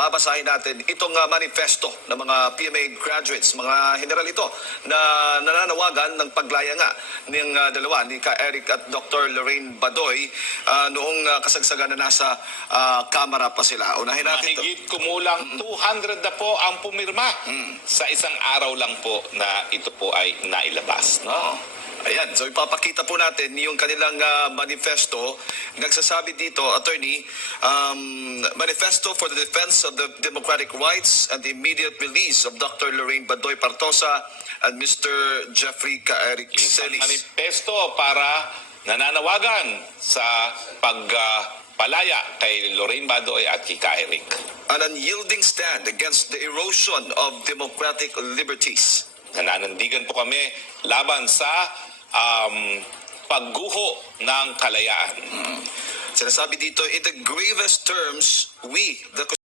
babasahin natin itong manifesto ng mga PMA graduates, mga general ito, na nananawagan ng paglaya nga ng dalawa, ni Ka Eric at Dr. Lorraine Badoy, noong kasagsagan na nasa kamera pa sila. Unahin natin ito. Mahigit kumulang 200 na po ang pumirma sa isang araw lang po na ito po ay nailabas. No? Ayan, so ipapakita po natin yung kanilang manifesto. Nagsasabi dito, attorney, Manifesto for the Defense of the Democratic Rights and the Immediate Release of Dr. Lorraine Badoy Partosa and Mr. Jeffrey Ka Eric Celis. Manifesto para nananawagan sa pagpalaya kay Lorraine Badoy at kay Ka Eric. An unyielding stand against the erosion of democratic liberties. Nananandigan po kami laban sa pagguho ng kalayaan. Sinasabi dito, in the gravest terms, we, the